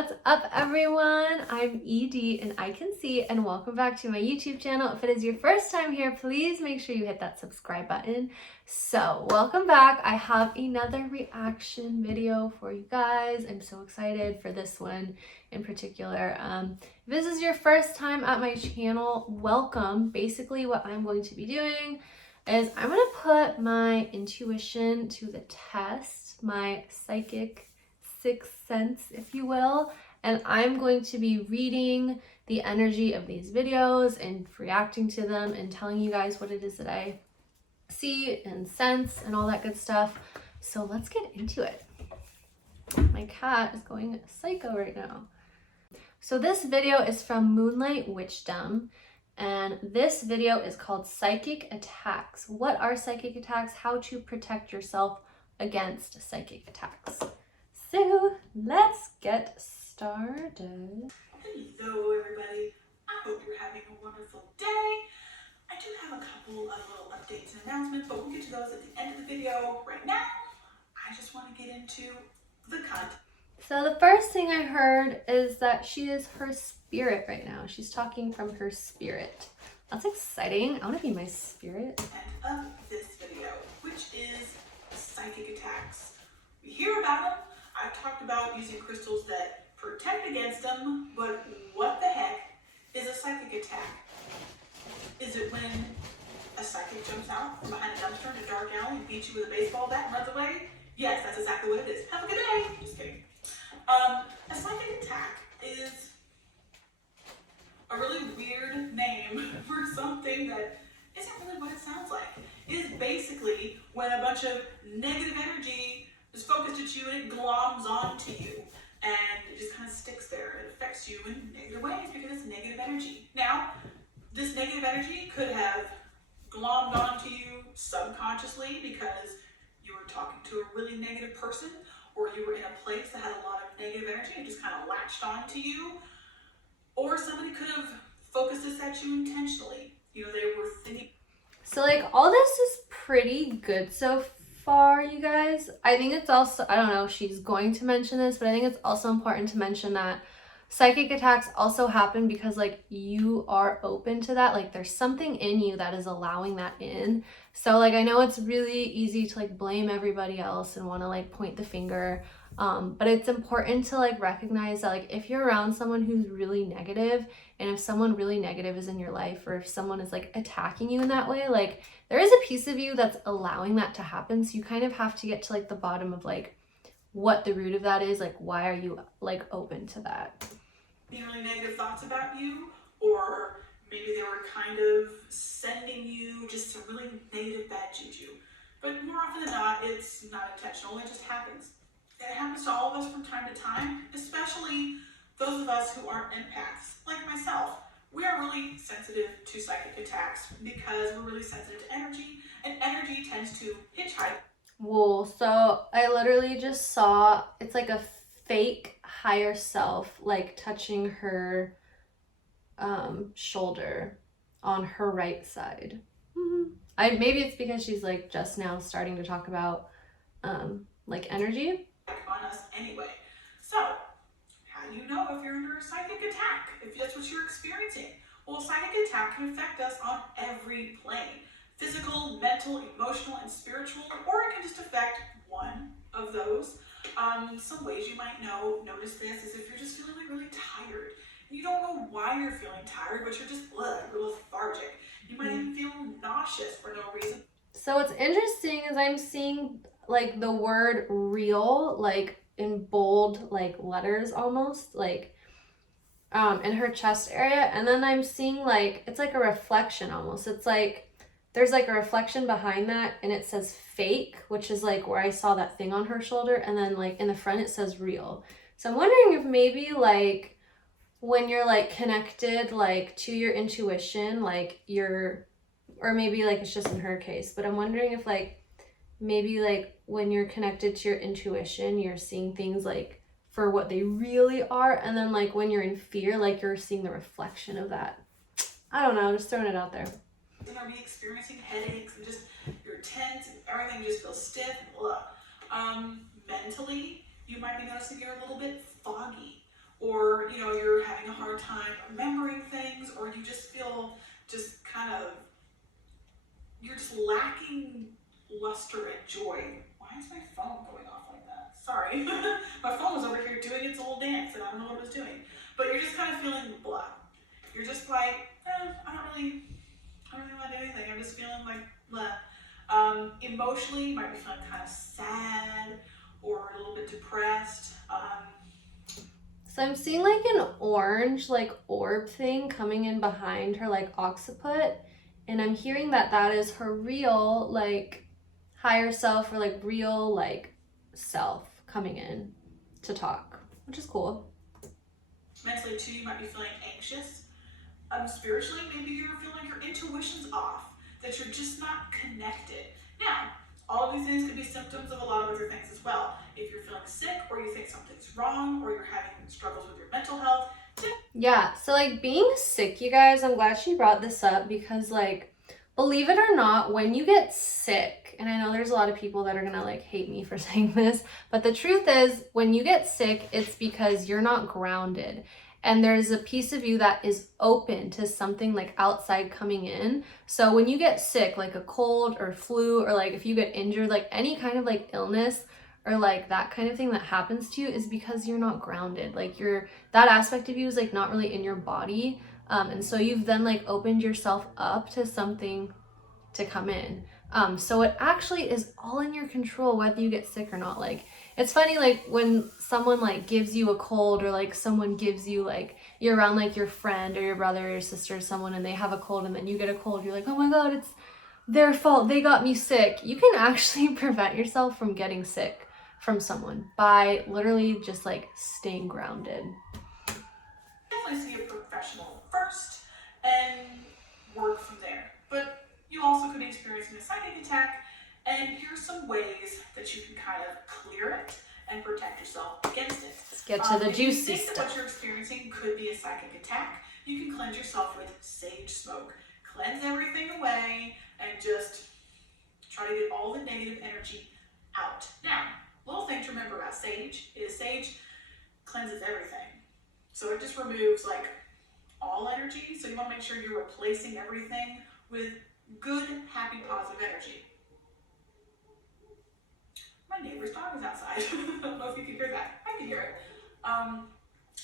What's up, everyone? I'm ED and I can see, and welcome back to my YouTube channel. If it is your first time here, please make sure you hit that subscribe button. So welcome back. I have another reaction video for you guys. I'm so excited for this one in particular. If this is your first time at my channel, welcome. Basically what I'm going to be doing is I'm going to put my intuition to the test, my psychic sixth sense, if you will, and I'm going to be reading the energy of these videos and reacting to them and telling you guys what it is that I see and sense and all that good stuff. So let's get into it. My cat is going psycho right now. So this video is from Moonlight, Witchdom, and this video is called Psychic Attacks. What are psychic attacks? How to protect yourself against psychic attacks. So let's get started. Hello everybody, I hope you're having a wonderful day. I do have a couple of little updates and announcements, but we'll get to those at the end of the video. Right now, I just want to get into the content. So the first thing I heard is that she is her spirit right now. She's talking from her spirit. That's exciting. I want to be my spirit. Of this video, which is psychic attacks. We hear about them. I've talked about using crystals that protect against them, but what the heck is a psychic attack? Is it when a psychic jumps out from behind a dumpster in a dark alley and beats you with a baseball bat and runs away? Yes, that's exactly what it is. Have a good day. Just kidding. A psychic attack is a really weird name for something that isn't really what it sounds like. It is basically when a bunch of negative energy is focused at you and it gloms onto you and it just kind of sticks there. It affects you in negative ways because it's negative energy. Now, this negative energy could have glommed onto you subconsciously because you were talking to a really negative person, or you were in a place that had a lot of negative energy and just kind of latched onto you, or somebody could have focused this at you intentionally. You know, they were thinking. So like all this is pretty good so far, you guys. I think it's also, I don't know if she's going to mention this, but I think it's also important to mention that psychic attacks also happen because like you are open to that. Like there's something in you that is allowing that in. So like I know it's really easy to like blame everybody else and want to like point the finger, but it's important to like recognize that like if you're around someone who's really negative, and if someone really negative is in your life, or if someone is like attacking you in that way, like there is a piece of you that's allowing that to happen. So you kind of have to get to like the bottom of like what the root of that is. Like why are you like open to that? Really negative thoughts about you, or maybe they were kind of sending you just some really negative bad juju. But more often than not, it's not intentional. It just happens. It happens to all of us from time to time, especially those of us who aren't empaths, like myself. We are really sensitive to psychic attacks because we're really sensitive to energy, and energy tends to hitchhike. Whoa, so I literally just saw, it's like a fake higher self like touching her shoulder on her right side. Maybe it's because she's like just now starting to talk about like energy On us anyway. So how do you know if you're under a psychic attack, if that's what you're experiencing? Well, a psychic attack can affect us on every plane: physical, mental, emotional, and spiritual, or it can just affect one of those. Some ways you might notice this is if you're just feeling like really tired. You don't know why you're feeling tired, but you're just real lethargic. You might even feel nauseous for no reason. So what's interesting is I'm seeing like the word real like in bold like letters almost like in her chest area, and then I'm seeing like it's like a reflection almost. It's like there's like a reflection behind that, and it says fake, which is like where I saw that thing on her shoulder, and then like in the front it says real. So I'm wondering if maybe like when you're like connected like to your intuition, like you're, or maybe like it's just in her case, but I'm wondering if like maybe like when you're connected to your intuition, you're seeing things like for what they really are, and then like when you're in fear, like you're seeing the reflection of that. I don't know, just throwing it out there. Are we experiencing headaches and just you're tense and everything just feels stiff and blah. Mentally, you might be noticing you're a little bit foggy, or you're having a hard time remembering things, or you just feel just kind of, you're just lacking luster and joy. Why is my phone going off like that? Sorry. My phone was over here doing its little dance and I don't know what it was doing. But you're just kind of feeling blah. You're just like, I don't really want to do anything. I'm just feeling like blah. Emotionally, you might be feeling kind of sad or a little bit depressed. So I'm seeing like an orange like orb thing coming in behind her like occiput, and I'm hearing that that is her real like higher self, or like real like self coming in to talk, which is cool. Mentally too, you might be feeling anxious. Spiritually, maybe you're feeling like your intuition's off, that you're just not connected. Now, all of these things could be symptoms of a lot of other things as well. If you're feeling sick, or you think something's wrong, or you're having struggles with your mental health. Yeah, so like being sick, you guys, I'm glad she brought this up, because like, believe it or not, when you get sick, and I know there's a lot of people that are gonna like hate me for saying this, but the truth is, when you get sick, it's because you're not grounded. And there's a piece of you that is open to something like outside coming in. So when you get sick, like a cold or flu, or like if you get injured, like any kind of like illness or like that kind of thing that happens to you, is because you're not grounded. Like that aspect of you is like not really in your body. And so you've then like opened yourself up to something to come in. So it actually is all in your control whether you get sick or not. Like, it's funny, like when someone like gives you a cold, or like someone gives you like, you're around like your friend or your brother or your sister or someone, and they have a cold, and then you get a cold, you're like, oh my god, it's their fault, they got me sick. You can actually prevent yourself from getting sick from someone by literally just like staying grounded. Definitely see a professional first and work from there. But you also could be experiencing a psychic attack, and here's some ways that you can kind of clear it and protect yourself against it. Let's get to the juicy stuff. If you think that what you're experiencing could be a psychic attack, you can cleanse yourself with sage smoke. Cleanse everything away and just try to get all the negative energy out. Now, little thing to remember about sage is sage cleanses everything. So it just removes like all energy. So you want to make sure you're replacing everything with good, happy, positive energy. My neighbor's dog is outside. I don't know if you can hear that. I can hear it.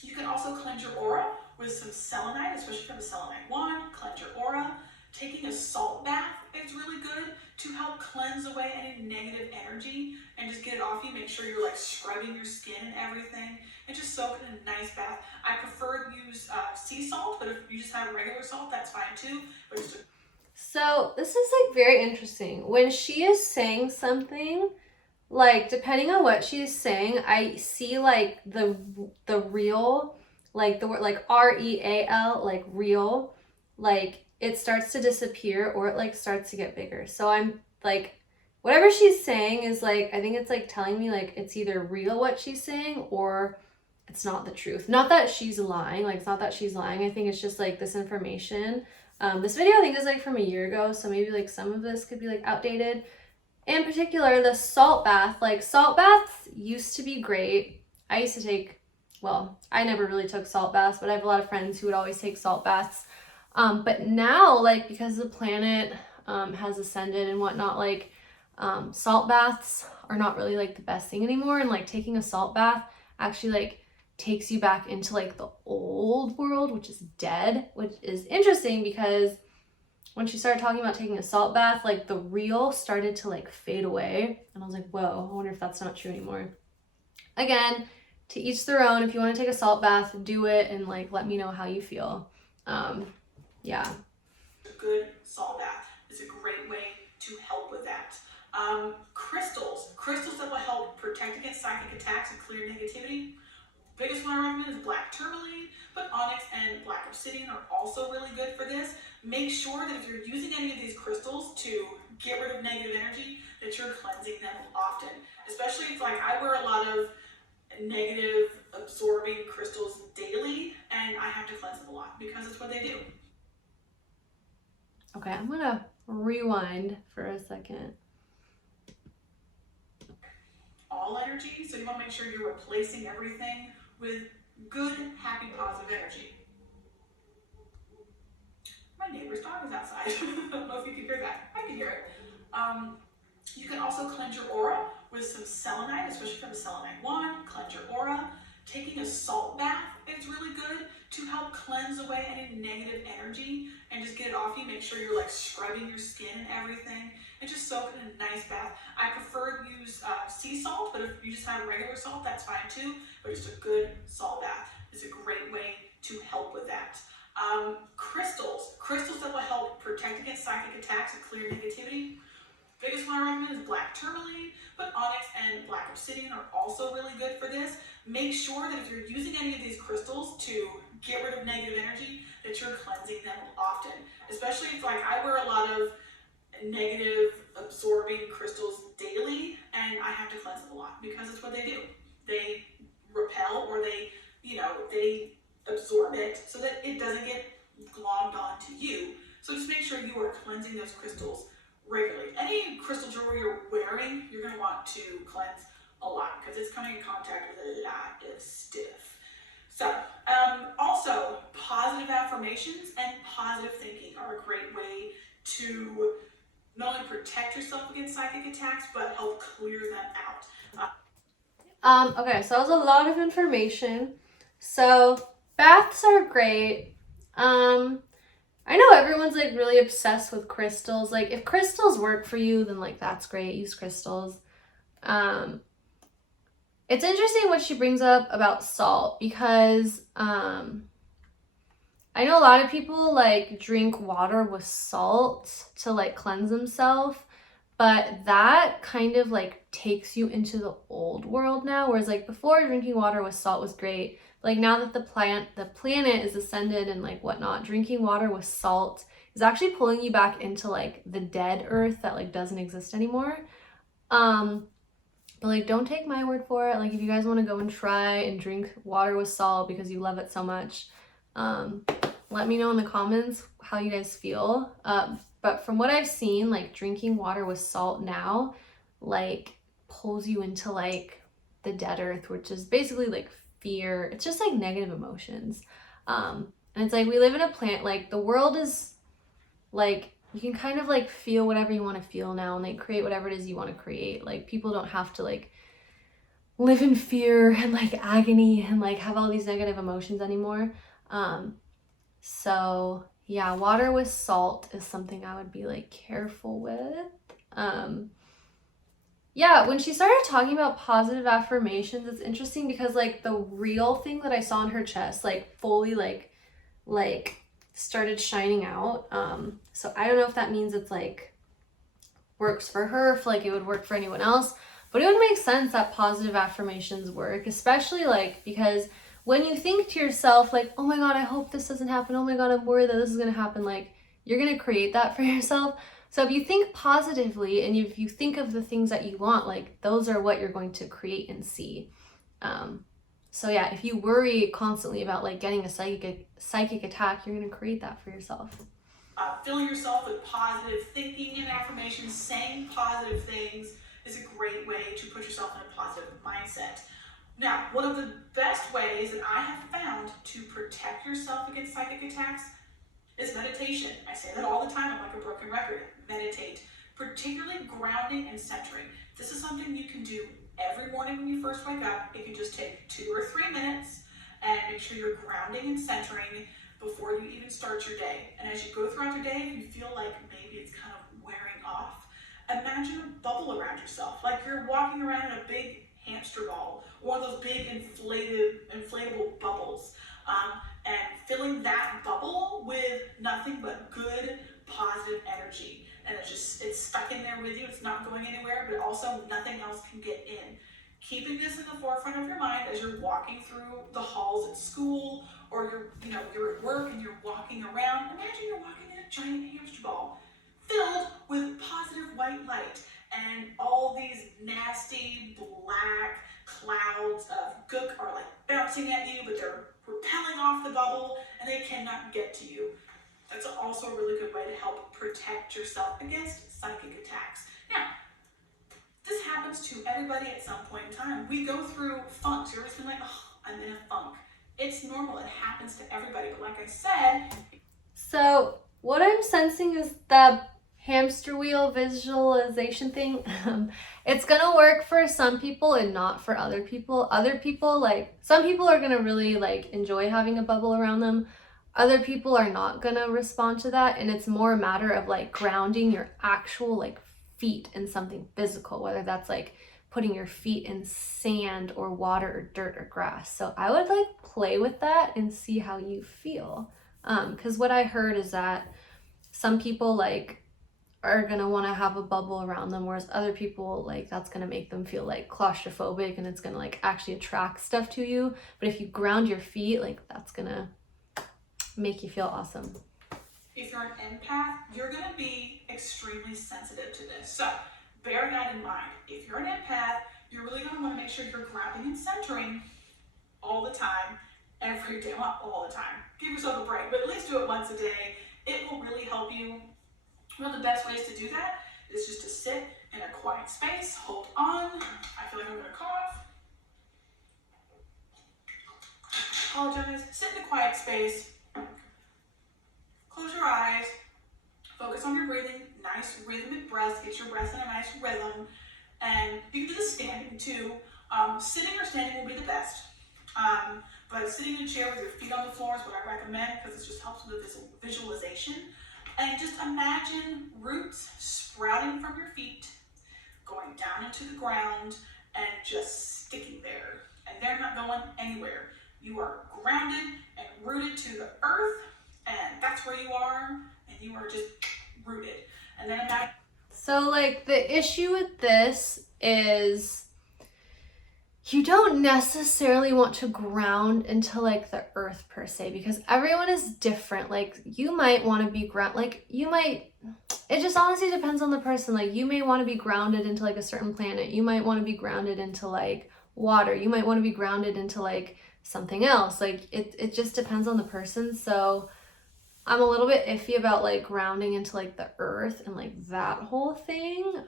You can also cleanse your aura with some selenite, especially from the selenite wand. Cleanse your aura. Taking a salt bath is really good to help cleanse away any negative energy and just get it off you. Make sure you're like scrubbing your skin and everything, and just soak it in a nice bath. I prefer to use sea salt, but if you just have regular salt, that's fine too. But So this is like very interesting. When she is saying something, like depending on what she's saying, I see like the real, like the word like REAL, like real, like it starts to disappear, or it like starts to get bigger. So I'm like, whatever she's saying is like, I think it's like telling me like it's either real what she's saying, or it's not the truth. Not that she's lying, like it's not that she's lying. I think it's just like this information. This video I think is like from a year ago, so maybe like some of this could be like outdated. In particular, the salt bath, like salt baths used to be great. I used to take, well, I never really took salt baths, but I have a lot of friends who would always take salt baths. But now, like, because the planet has ascended and whatnot, like, salt baths are not really like the best thing anymore. And like taking a salt bath actually like takes you back into like the old world, which is dead, which is interesting because when she started talking about taking a salt bath, like the real started to like fade away. And I was like, whoa, I wonder if that's not true anymore. Again, to each their own. If you want to take a salt bath, do it, and like let me know how you feel. Yeah. A good salt bath is a great way to help with that. Crystals that will help protect against psychic attacks and clear negativity. Biggest one I recommend is black tourmaline, but onyx and black obsidian are also really good for this. Make sure that if you're using any of these crystals to get rid of negative energy, that you're cleansing them often. Especially if like I wear a lot of negative absorbing crystals daily, and I have to cleanse them a lot because it's what they do. Okay, I'm gonna rewind for a second. All energy, so you want to make sure you're replacing everything with good, happy, positive energy. My neighbor's dog is outside. I don't know if you can hear that. I can hear it. You can also cleanse your aura with some selenite, especially from the selenite wand. Cleanse your aura. Taking a salt bath is really good to help cleanse away any negative energy and just get it off you. Make sure you're like scrubbing your skin and everything, and just soak it in a nice bath. I prefer to use sea salt, but if you just have regular salt, that's fine too. But just a good salt bath is a great way to help with that. Crystals that will help protect against psychic attacks and clear negativity. Biggest one I recommend is black tourmaline, but onyx and black obsidian are also really good for this. Make sure that if you're using any of these crystals to get rid of negative energy, that you're cleansing them often. Especially if, like, I wear a lot of negative absorbing crystals daily, and I have to cleanse them a lot because it's what they do. They repel, or they absorb it so that it doesn't get globbed onto you. So just make sure you are cleansing those crystals regularly. Any crystal jewelry you're wearing, you're going to want to cleanse a lot because it's coming in contact with a lot of stuff. So, also, positive affirmations and positive thinking are a great way to not only protect yourself against psychic attacks, but help clear them out. Okay, so that was a lot of information. So baths are great. I know everyone's like really obsessed with crystals. Like, if crystals work for you, then like that's great. Use crystals. It's interesting what she brings up about salt, because I know a lot of people like drink water with salt to like cleanse themselves, but that kind of like takes you into the old world now. Whereas like before, drinking water with salt was great. Like now that the planet is ascended and like whatnot, drinking water with salt is actually pulling you back into like the dead earth that like doesn't exist anymore. But like, don't take my word for it. Like, if you guys want to go and try and drink water with salt because you love it so much, let me know in the comments how you guys feel. But from what I've seen, like drinking water with salt now like pulls you into like the dead earth, which is basically like fear. It's just like negative emotions. And it's like, we live in a planet, like the world is like, you can kind of like feel whatever you want to feel now, and like create whatever it is you want to create. Like, people don't have to like live in fear and like agony and like have all these negative emotions anymore. So yeah, water with salt is something I would be like careful with. Yeah, when she started talking about positive affirmations, it's interesting because like the real thing that I saw on her chest like fully like started shining out. So I don't know if that means it's like works for her, if like it would work for anyone else, but it would make sense that positive affirmations work, especially like because when you think to yourself like, oh my god, I hope this doesn't happen, oh my god, I'm worried that this is gonna happen, like you're gonna create that for yourself. So if you think positively and if you think of the things that you want, like those are what you're going to create and see. So yeah, if you worry constantly about like getting a psychic attack, you're gonna create that for yourself. Filling yourself with positive thinking and affirmations, saying positive things is a great way to put yourself in a positive mindset. Now, one of the best ways that I have found to protect yourself against psychic attacks is meditation. I say that all the time, I'm like a broken record. Meditate, particularly grounding and centering. This is something you can do every morning when you first wake up. It can just take 2 or 3 minutes, and make sure you're grounding and centering before you even start your day. And as you go throughout your day, if you feel like maybe it's kind of wearing off, imagine a bubble around yourself, like you're walking around in a big hamster ball, one of those big inflatable bubbles, and filling that bubble with nothing but good, positive energy. And it's stuck in there with you. It's not going anywhere, but also nothing else can get in. Keeping this in the forefront of your mind as you're walking through the halls at school, or you're at work and you're walking around. Imagine you're walking in a giant hamster ball filled with positive white light, and all these nasty black clouds of gook are like bouncing at you, but they're repelling off the bubble and they cannot get to you. That's also a really good way to help protect yourself against psychic attacks. Now, this happens to everybody at some point in time. We go through funks. You're always been like, oh, I'm in a funk. It's normal, it happens to everybody, but like I said. So what I'm sensing is the hamster wheel visualization thing. It's gonna work for some people and not for other people. Other people, like, some people are gonna really like enjoy having a bubble around them. Other people are not gonna respond to that, and it's more a matter of like grounding your actual like feet in something physical, whether that's like putting your feet in sand or water or dirt or grass. So I would like play with that and see how you feel. Because what I heard is that some people like are gonna want to have a bubble around them, whereas other people, like, that's gonna make them feel like claustrophobic and it's gonna like actually attract stuff to you. But if you ground your feet, like, that's gonna make you feel awesome. If you're an empath, you're gonna be extremely sensitive to this. So bear that in mind. If you're an empath, you're really gonna wanna make sure you're grounding and centering all the time, every day. Not all the time, give yourself a break, but at least do it once a day. It will really help you. One of the best ways to do that is just to sit in a quiet space, hold on. I feel like I'm gonna cough. Apologize. Sit in a quiet space. Close your eyes. Focus on your breathing. Nice rhythmic breaths. Get your breath in a nice rhythm. And you can do this standing too. Sitting or standing will be the best. But sitting in a chair with your feet on the floor is what I recommend, because it just helps with the visualization. And just imagine roots sprouting from your feet, going down into the ground, and just sticking there. And they're not going anywhere. You are grounded and rooted to the earth, and that's where you are, and you are just rooted. And then imagine. So like the issue with this is you don't necessarily want to ground into like the earth per se, because everyone is different. Like, you might want to be it just honestly depends on the person. Like, you may want to be grounded into like a certain planet. You might want to be grounded into like water. You might want to be grounded into like something else. Like, it just depends on the person. So I'm a little bit iffy about like grounding into like the earth and like that whole thing.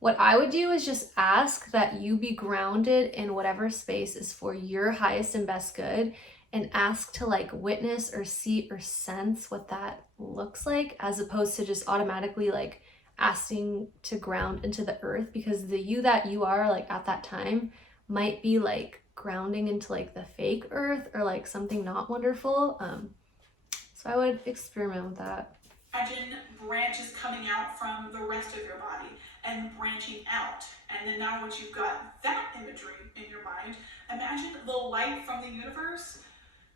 What I would do is just ask that you be grounded in whatever space is for your highest and best good, and ask to like witness or see or sense what that looks like, as opposed to just automatically like asking to ground into the earth, because the you that you are like at that time might be like grounding into like the fake earth or like something not wonderful. So I would experiment with that. Imagine branches coming out from the rest of your body and branching out. And then now once you've got that imagery in your mind, imagine the light from the universe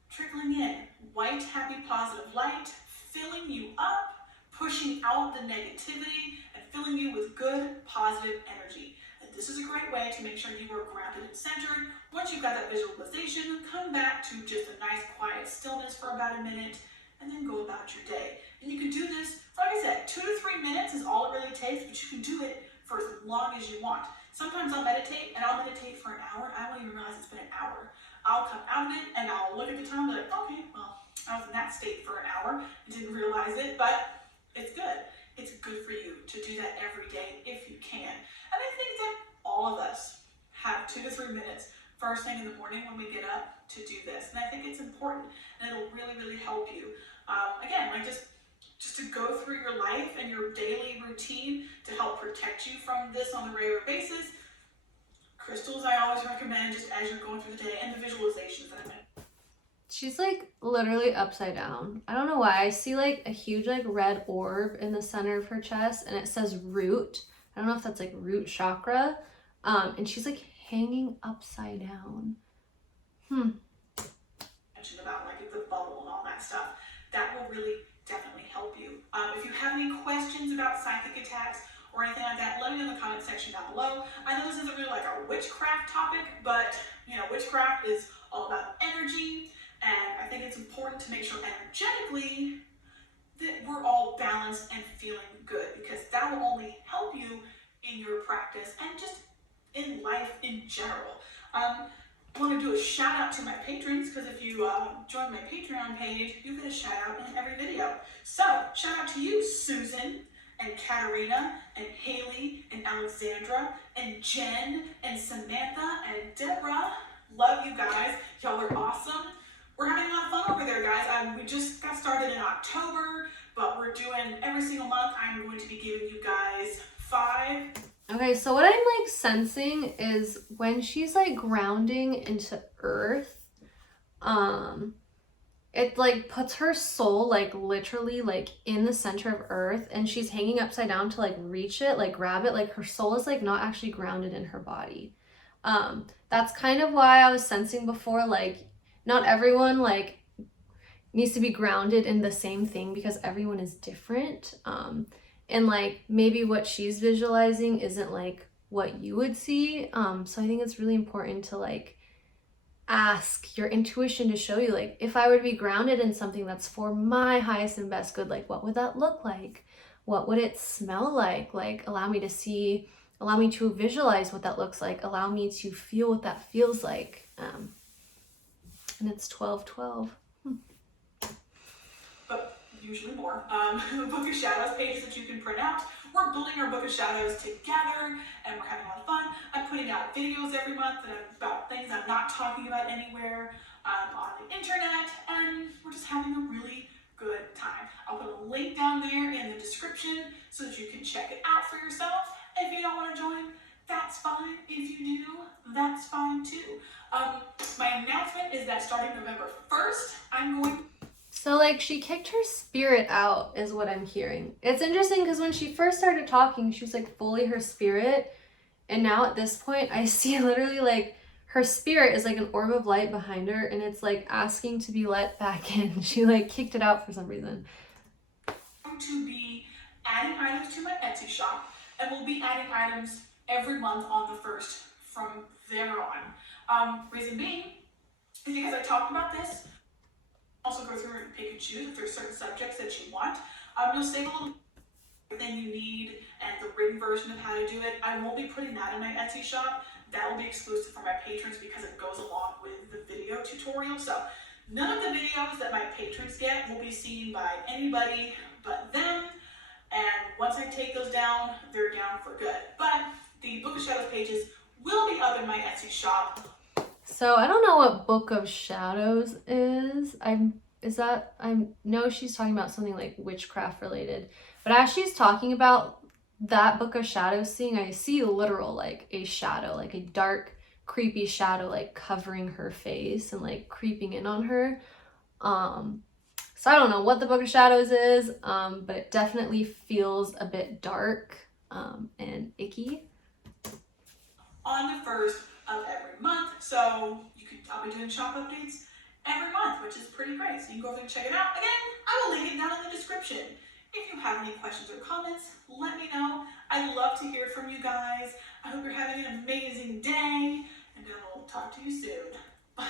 trickling in. White, happy, positive light, filling you up, pushing out the negativity, and filling you with good, positive energy. And this is a great way to make sure you are grounded and centered. Once you've got that visualization, come back to just a nice, quiet stillness for about a minute, and then go about your day. And you can do this, like I said, 2 to 3 minutes is all it really takes, but you can do it for as long as you want. Sometimes I'll meditate, and I'll meditate for an hour. I won't even realize it's been an hour. I'll come out of it, and I'll look at the time and be like, okay, well, I was in that state for an hour. I didn't realize it, but it's good. It's good for you to do that every day if you can. And I think that all of us have 2 to 3 minutes first thing in the morning when we get up to do this. And I think it's important, and it'll really, really help you. Again, like just to go through your life and your daily routine to help protect you from this on a regular basis. Crystals I always recommend just as you're going through the day, and the visualizations that I mentioned. She's like literally upside down. I don't know why. I see like a huge like red orb in the center of her chest, and it says root. I don't know if that's like root chakra. And she's like hanging upside down. Mentioned about like the bubble and all that stuff. That will really definitely help you. If you have any questions about psychic attacks or anything like that, let me know in the comment section down below. I know this isn't really like a witchcraft topic, but you know, witchcraft is all about energy, and I think it's important to make sure energetically that we're all balanced and feeling good, because that will only help you in your practice and just in life in general. I want to do a shout out to my patrons, because if you join my Patreon page, you get a shout out in every video. So shout out to you, Susan and Katarina and Haley and Alexandra and Jen and Samantha and Deborah Love you guys. Y'all are awesome. We're having a lot of fun over there, guys. We just got started in October, but we're doing every single month. I'm going to be giving you guys 5. Okay, so what I'm like sensing is when she's like grounding into earth, it like puts her soul like literally like in the center of earth, and she's hanging upside down to like reach it, like grab it. Like her soul is like not actually grounded in her body. That's kind of why I was sensing before, like not everyone like needs to be grounded in the same thing because everyone is different. And like maybe what she's visualizing isn't like what you would see. So I think it's really important to like ask your intuition to show you, like, if I were to be grounded in something that's for my highest and best good, like what would that look like? What would it smell like? Like allow me to see, allow me to visualize what that looks like, allow me to feel what that feels like. And it's 12/12. But usually more. Book of Shadows pages that you can print out. We're building our Book of Shadows together, and we're having a lot of fun. I'm putting out videos every month about things I'm not talking about anywhere on the internet, and we're just having a really good time. I'll put a link down there in the description so that you can check it out for yourself. If you don't want to join, that's fine. If you do, that's fine too. My announcement is that starting November 1st, I'm going. So like she kicked her spirit out is what I'm hearing. It's interesting because when she first started talking, she was like fully her spirit. And now at this point, I see literally like her spirit is like an orb of light behind her, and it's like asking to be let back in. She like kicked it out for some reason. I'm going to be adding items to my Etsy shop, and we'll be adding items every month on the 1st from there on. Reason being is because I talked about this. Also go through and pick and choose if there's certain subjects that you want. You'll save a little everything you need and the written version of how to do it. I won't be putting that in my Etsy shop. That will be exclusive for my patrons because it goes along with the video tutorial. So none of the videos that my patrons get will be seen by anybody but them. And once I take those down, they're down for good. But the Book of Shadows pages will be up in my Etsy shop. So I don't know what Book of Shadows is. I know she's talking about something like witchcraft related. But as she's talking about that Book of Shadows thing, I see literal like a shadow, like a dark, creepy shadow like covering her face and like creeping in on her. So I don't know what the Book of Shadows is, but it definitely feels a bit dark and icky. On the 1st of every month, so I'll be doing shop updates every month, which is pretty great. So you can go over and check it out. Again, I will link it down in the description. If you have any questions or comments, let me know. I'd love to hear from you guys. I hope you're having an amazing day, and I will talk to you soon. Bye.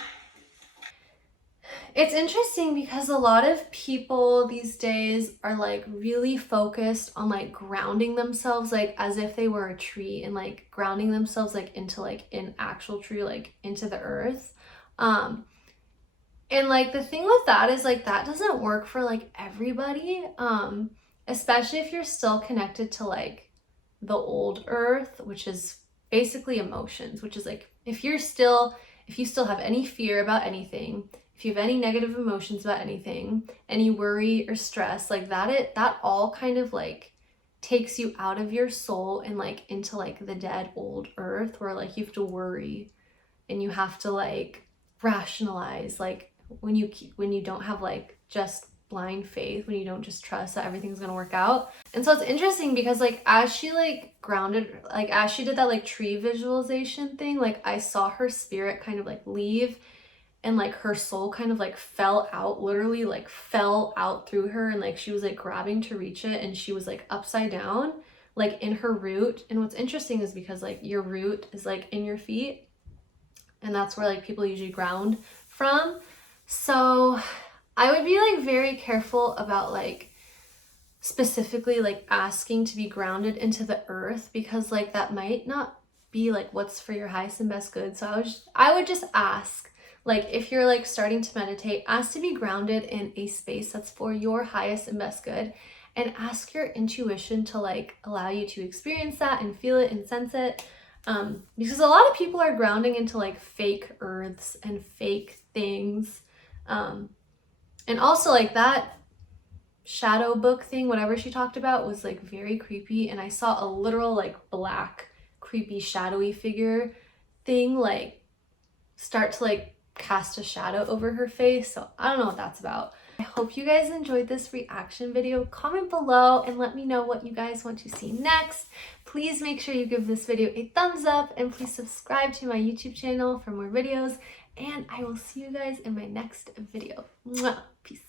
It's interesting because a lot of people these days are like really focused on like grounding themselves like as if they were a tree, and like grounding themselves like into like an actual tree, like into the earth. And like the thing with that is like that doesn't work for like everybody, especially if you're still connected to like the old earth, which is basically emotions, which is like if you still have any fear about anything, if you have any negative emotions about anything, any worry or stress, like that all kind of like takes you out of your soul and like into like the dead old earth, where like you have to worry and you have to like rationalize, like when you don't have like just blind faith, when you don't just trust that everything's gonna work out. And so it's interesting because like as she like grounded, like as she did that like tree visualization thing, like I saw her spirit kind of like leave, and like her soul kind of like fell out, literally like fell out through her, and like she was like grabbing to reach it, and she was like upside down like in her root. And what's interesting is because like your root is like in your feet, and that's where like people usually ground from. So I would be like very careful about like specifically like asking to be grounded into the earth, because like that might not be like what's for your highest and best good. So I would just ask, like if you're like starting to meditate, ask to be grounded in a space that's for your highest and best good, and ask your intuition to like allow you to experience that and feel it and sense it. Because a lot of people are grounding into like fake earths and fake things. And also like that shadow book thing, whatever she talked about, was like very creepy. And I saw a literal like black, creepy, shadowy figure thing like start to like cast a shadow over her face. So I don't know what that's about. I hope you guys enjoyed this reaction video. Comment below and let me know what you guys want to see next. Please make sure you give this video a thumbs up and please subscribe to my YouTube channel for more videos. And I will see you guys in my next video. Mwah. Peace.